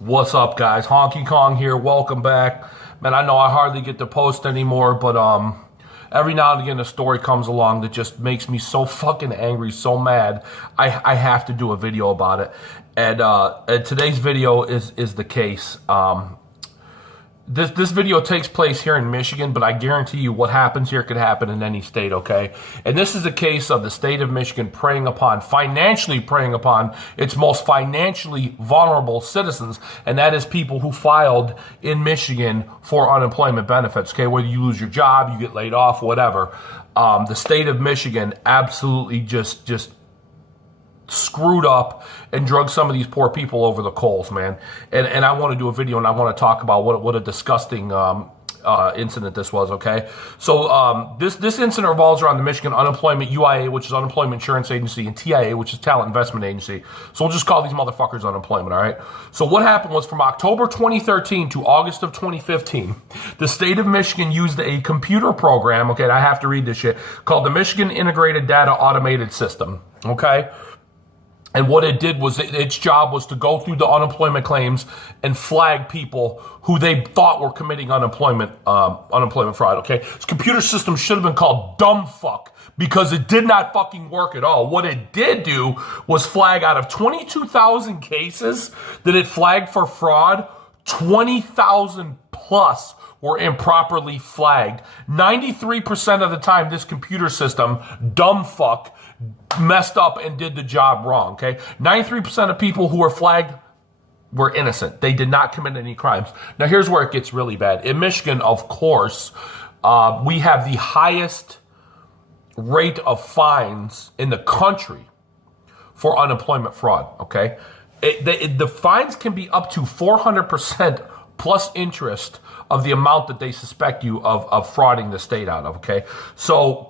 What's up, guys? Honky Kong here. Welcome back. Man, I know I hardly get to post anymore, but every now and again a story comes along that just makes me so fucking angry, so mad. I have to do a video about it. And today's video is the case. This video takes place here in Michigan, but I guarantee you what happens here could happen in any state, okay? And this is a case of the state of Michigan financially preying upon its most financially vulnerable citizens, and that is people who filed in Michigan for unemployment benefits, okay? Whether you lose your job, you get laid off, whatever. The state of Michigan absolutely just screwed up and drug some of these poor people over the coals, man. And I want to do a video and I want to talk about what a disgusting incident this was, okay? So this incident revolves around the Michigan Unemployment UIA, which is Unemployment Insurance Agency, and TIA, which is Talent Investment Agency. So we'll just call these motherfuckers unemployment, all right? So what happened was from October 2013 to August of 2015, the state of Michigan used a computer program, okay, and I have to read this shit, called the Michigan Integrated Data Automated System, okay? And what it did was its job was to go through the unemployment claims and flag people who they thought were committing unemployment fraud, okay? This computer system should have been called dumb fuck because it did not fucking work at all. What it did do was flag out of 22,000 cases that it flagged for fraud, 20,000 plus were improperly flagged. 93% of the time, this computer system, dumb fuck, messed up and did the job wrong, okay? 93% of people who were flagged were innocent. They did not commit any crimes. Now, here's where it gets really bad. In Michigan, of course, we have the highest rate of fines in the country for unemployment fraud, okay? The fines can be up to 400% plus interest of the amount that they suspect you of frauding the state out of, okay? So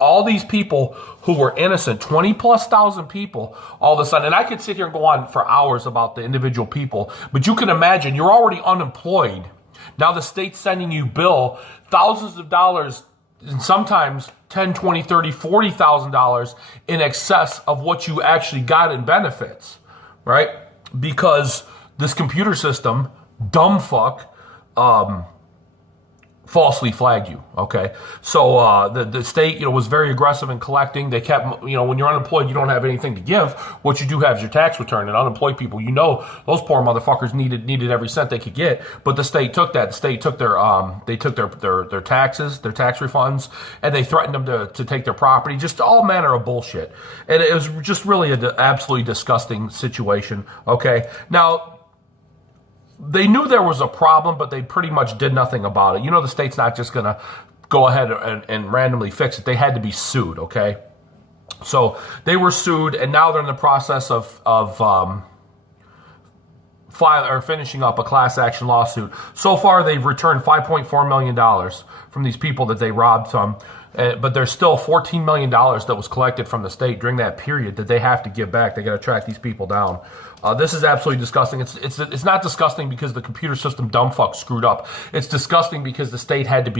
all these people who were innocent, 20 plus thousand people, all of a sudden, and I could sit here and go on for hours about the individual people, but you can imagine you're already unemployed. Now the state's sending you bill thousands of dollars, and sometimes 10, 20, 30, $40,000 in excess of what you actually got in benefits, right? Because this computer system, dumb fuck, falsely flagged you, okay? So the state, was very aggressive in collecting. They kept, when you're unemployed, you don't have anything to give. What you do have is your tax return. And unemployed people, those poor motherfuckers needed every cent they could get. But the state took that. The state took their taxes, their tax refunds, and they threatened them to take their property. Just all manner of bullshit. And it was just really an absolutely disgusting situation, okay? Now, they knew there was a problem, but they pretty much did nothing about it. The state's not just going to go ahead and randomly fix it. They had to be sued, okay? So they were sued, and now they're in the process of finishing up a class action lawsuit. So far, they've returned $5.4 million from these people that they robbed from. But there's still $14 million that was collected from the state during that period that they have to give back. They got to track these people down. This is absolutely disgusting. It's not disgusting because the computer system dumb fuck screwed up. It's disgusting because the state had to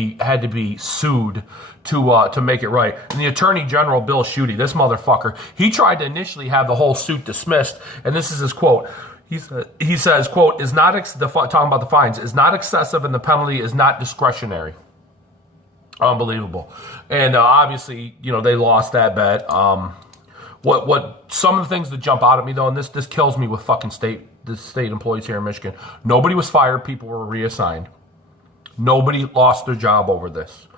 be sued to make it right. And the Attorney General Bill Schuette, this motherfucker, he tried to initially have the whole suit dismissed. And this is his quote. He says, quote, talking about the fines, is not excessive and the penalty is not discretionary. Unbelievable. And obviously, they lost that bet. What some of the things that jump out at me though, and this kills me with fucking state employees here in Michigan. Nobody was fired, people were reassigned. Nobody lost their job over this.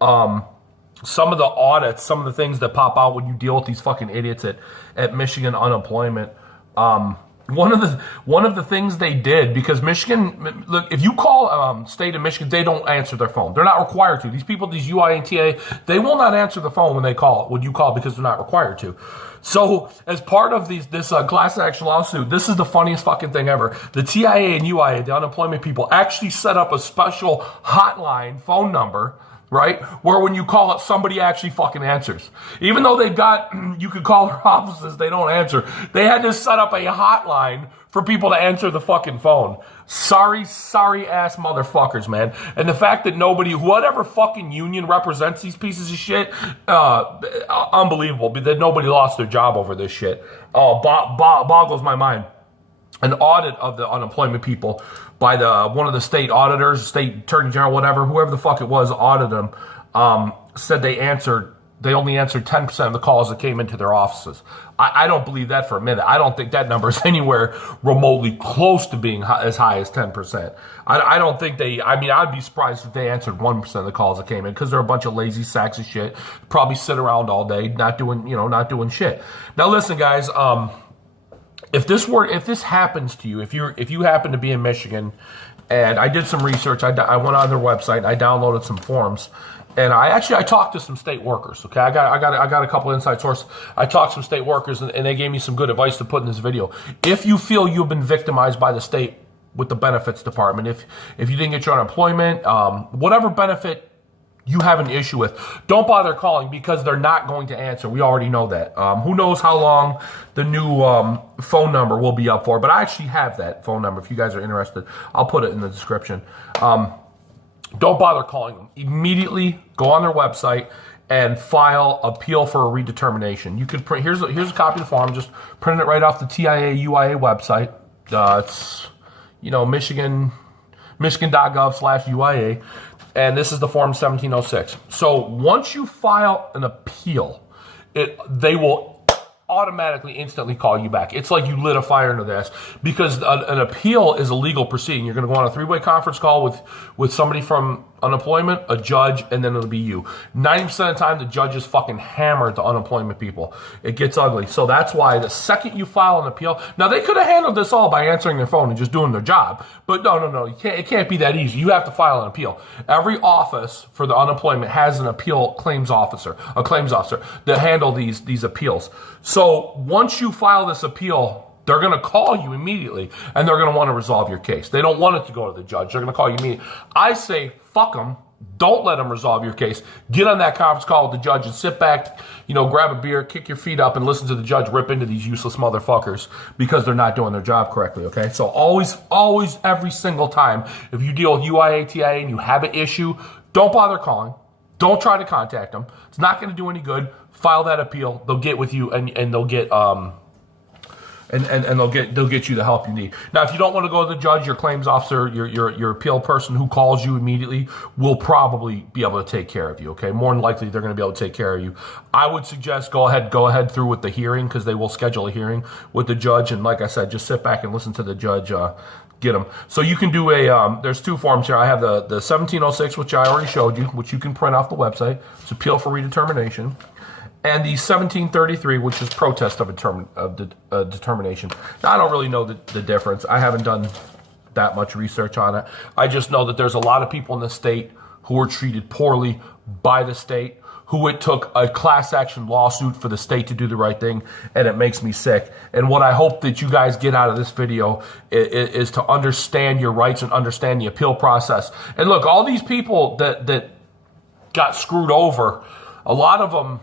Some of the audits, some of the things that pop out when you deal with these fucking idiots at Michigan unemployment, one of the things they did, because Michigan, look, if you call state of Michigan, they don't answer their phone. They're not required to. These people, these UI and TA, they will not answer the phone when you call because they're not required to. So as part of this class action lawsuit, this is the funniest fucking thing ever. The TIA and UIA, the unemployment people, actually set up a special hotline phone number, right? Where when you call it, somebody actually fucking answers. Even though you could call their offices, they don't answer. They had to set up a hotline for people to answer the fucking phone. Sorry ass motherfuckers, man. And the fact that whatever fucking union represents these pieces of shit, unbelievable. That nobody lost their job over this shit. Boggles my mind. an audit of the unemployment people by one of the state auditors, state attorney general, whatever, whoever the fuck it was, audited them, said they only answered 10% of the calls that came into their offices. I don't believe that for a minute. I don't think that number is anywhere remotely close to being as high as 10%. I don't think I'd be surprised if they answered 1% of the calls that came in, because they're a bunch of lazy sacks of shit, probably sit around all day, not doing shit. Now listen, guys, if this happens to you, if you happen to be in Michigan, and I did some research, I went on their website, and I downloaded some forms, and I talked to some state workers. Okay, I got a couple inside sources. I talked to some state workers, and they gave me some good advice to put in this video. If you feel you've been victimized by the state with the benefits department, if you didn't get your unemployment, whatever benefit you have an issue with, don't bother calling, because they're not going to answer. We already know that. Who knows how long the new phone number will be up for, but I actually have that phone number. If you guys are interested, I'll put it in the description. Don't bother calling them. Immediately go on their website and file appeal for a redetermination. You could print, here's a copy of the form, just print it right off the TIA-UIA website. It's, michigan.gov/UIA. And this is the form 1706. So once you file an appeal, they will automatically, instantly call you back. It's like you lit a fire under this, because an appeal is a legal proceeding. You're going to go on a 3-way conference call with somebody from unemployment, a judge, and then it'll be you. 90% of the time, the judge is fucking hammered to unemployment people. It gets ugly. So that's why the second you file an appeal, now they could have handled this all by answering their phone and just doing their job, but no, it can't be that easy. You have to file an appeal. Every office for the unemployment has an appeal claims officer that handle these appeals. So once you file this appeal, they're going to call you immediately, and they're going to want to resolve your case. They don't want it to go to the judge. They're going to call you immediately. I say, fuck them. Don't let them resolve your case. Get on that conference call with the judge and sit back, grab a beer, kick your feet up, and listen to the judge rip into these useless motherfuckers because they're not doing their job correctly, okay? So always, every single time, if you deal with UIA, TIA, and you have an issue, don't bother calling. Don't try to contact them. It's not going to do any good. File that appeal. They'll get with you, and they'll get... And they'll get you the help you need. Now, if you don't want to go to the judge, your claims officer, your appeal person who calls you immediately will probably be able to take care of you. Okay, more than likely they're going to be able to take care of you. I would suggest go ahead through with the hearing, because they will schedule a hearing with the judge. And like I said, just sit back and listen to the judge. Get them. So you can do there's 2 forms here. I have the 1706, which I already showed you, which you can print off the website. It's appeal for redetermination. And the 1733, which is protest of determination. Now, I don't really know the difference. I haven't done that much research on it. I just know that there's a lot of people in the state who were treated poorly by the state, who it took a class action lawsuit for the state to do the right thing, and it makes me sick. And what I hope that you guys get out of this video is to understand your rights and understand the appeal process. And look, all these people that got screwed over, a lot of them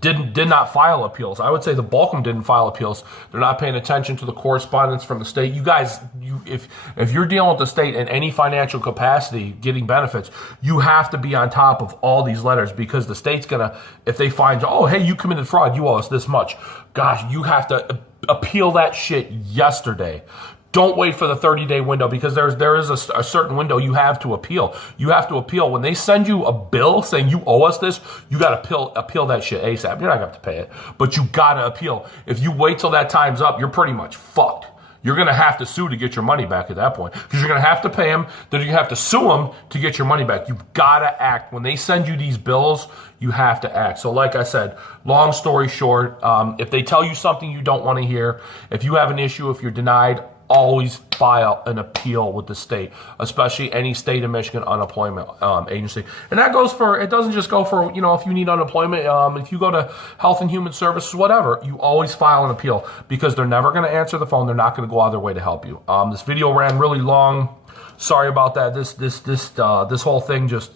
did not file appeals. I would say the bulk of them didn't file appeals. They're not paying attention to the correspondence from the state. You guys, if you're dealing with the state in any financial capacity, getting benefits, you have to be on top of all these letters, because the state's gonna, if they find, oh, hey, you committed fraud, you owe us this much. Gosh, you have to appeal that shit yesterday. Don't wait for the 30-day window, because there is a certain window you have to appeal. You have to appeal. When they send you a bill saying you owe us this, you got to appeal that shit ASAP. You're not going to have to pay it, but you got to appeal. If you wait till that time's up, you're pretty much fucked. You're going to have to sue to get your money back at that point, because you're going to have to pay them, then you have to sue them to get your money back. You've got to act. When they send you these bills, you have to act. So like I said, long story short, if they tell you something you don't want to hear, if you have an issue, if you're denied, always file an appeal with the state, especially any state of Michigan unemployment agency. And that goes for, it doesn't just go for, if you need unemployment, if you go to Health and Human Services, whatever, you always file an appeal, because they're never going to answer the phone. They're not going to go out of their way to help you. This video ran really long. Sorry about that. This whole thing just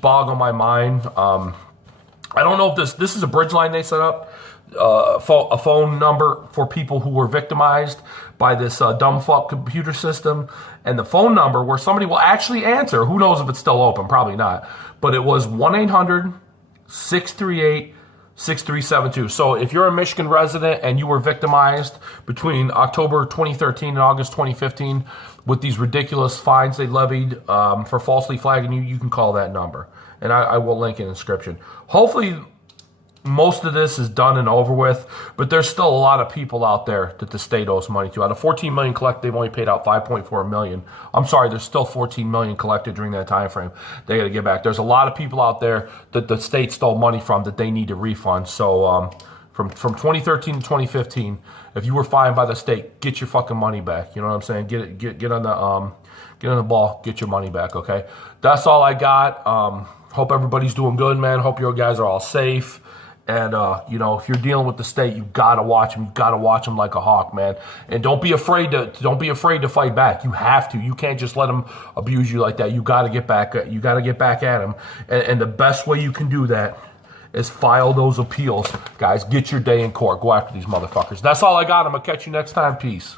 boggled my mind. I don't know if this is a bridge line they set up. A phone number for people who were victimized by this dumb fuck computer system, and the phone number where somebody will actually answer. Who knows if it's still open? Probably not. But it was 1-800-638 6372. So if you're a Michigan resident and you were victimized between October 2013 and August 2015 with these ridiculous fines they levied for falsely flagging you, you can call that number. And I will link in the description. Hopefully most of this is done and over with, but there's still a lot of people out there that the state owes money to. Out of 14 million collected, they've only paid out 5.4 million. I'm sorry, there's still 14 million collected during that time frame. They got to get back. There's a lot of people out there that the state stole money from that they need to refund. So from 2013 to 2015, if you were fined by the state, get your fucking money back. You know what I'm saying? Get on the ball, get your money back. Okay, that's all I got. Hope everybody's doing good, man. Hope you guys are all safe. And, you know, if you're dealing with the state, you got to watch them. You got to watch them like a hawk, man. And don't be afraid to fight back. You have to. You can't just let them abuse you like that. You got to get back. You got to get back at them. And the best way you can do that is file those appeals. Guys, get your day in court. Go after these motherfuckers. That's all I got. I'm going to catch you next time. Peace.